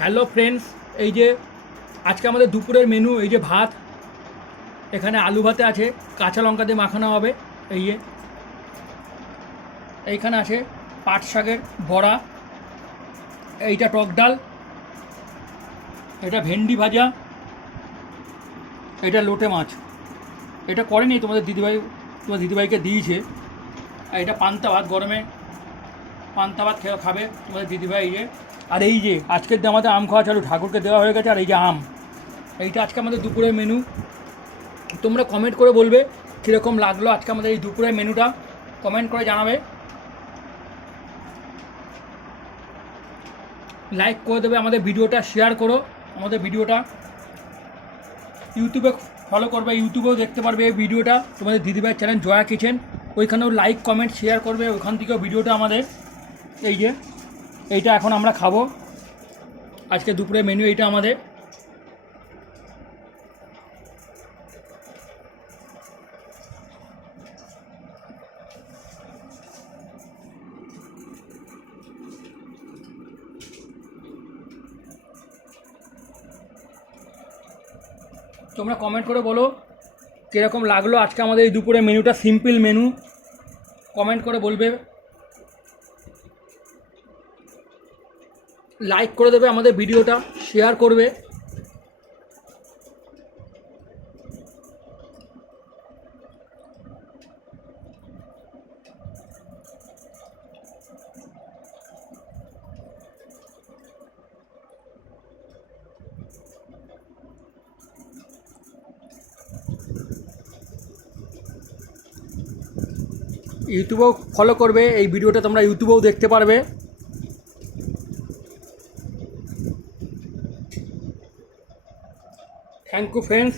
Hello friends, এই যে আজকে আমাদের দুপুরের মেনু, এই যে ভাত, এখানে আলু ভাতে আছে, কাঁচা লঙ্কা দিয়ে মাখানো হবে। এই যে এইখানে আছে পাট শাকের বড়া, এইটা টক ডাল, এটা ভেন্ডি ভাজা, এটা লোটে মাছ। এটা করেনি তোমার দিদিভাইকে দিয়েছে। আর এটা পান্তা ভাত, গরমে পান্তা ভাত খাবে তোমাদের দিদিভাই। এই যে, আর এই যে আজকের আমাদের আম খাওয়া চালু, ঠাকুরকে দেওয়া হয়ে গেছে। আর এই যে আম, এইটা আজকে আমাদের দুপুরের মেনু। তোমরা কমেন্ট করে বলবে কীরকম লাগলো আজকে আমাদের এই দুপুরের মেনুটা, কমেন্ট করে জানাবে। লাইক করে দেবে আমাদের ভিডিওটা, শেয়ার করো আমাদের ভিডিওটা, ইউটিউবে ফলো করবে, ইউটিউবেও দেখতে পারবে এই ভিডিওটা। তোমাদের দিদিভাইয়ের চ্যানেল জয়া কিচেন, ওইখানেও লাইক কমেন্ট শেয়ার করবে, ওইখান থেকেও ভিডিওটা আমাদের। এই যে এইটা এখন আমরা খাবো, আজকে দুপুরের মেনু এইটা আমাদের। তোমরা কমেন্ট করে বলো কীরকম লাগলো আজকে আমাদের এই দুপুরের মেনুটা, সিম্পল মেনু। কমেন্ট করে বলবে, লাইক করে দেবে আমাদের ভিডিওটা, শেয়ার করবে। ইউটিউবেও ফলো করবে, এই ভিডিওটা তোমরা ইউটিউবেও দেখতে পারবে। Thank you friends.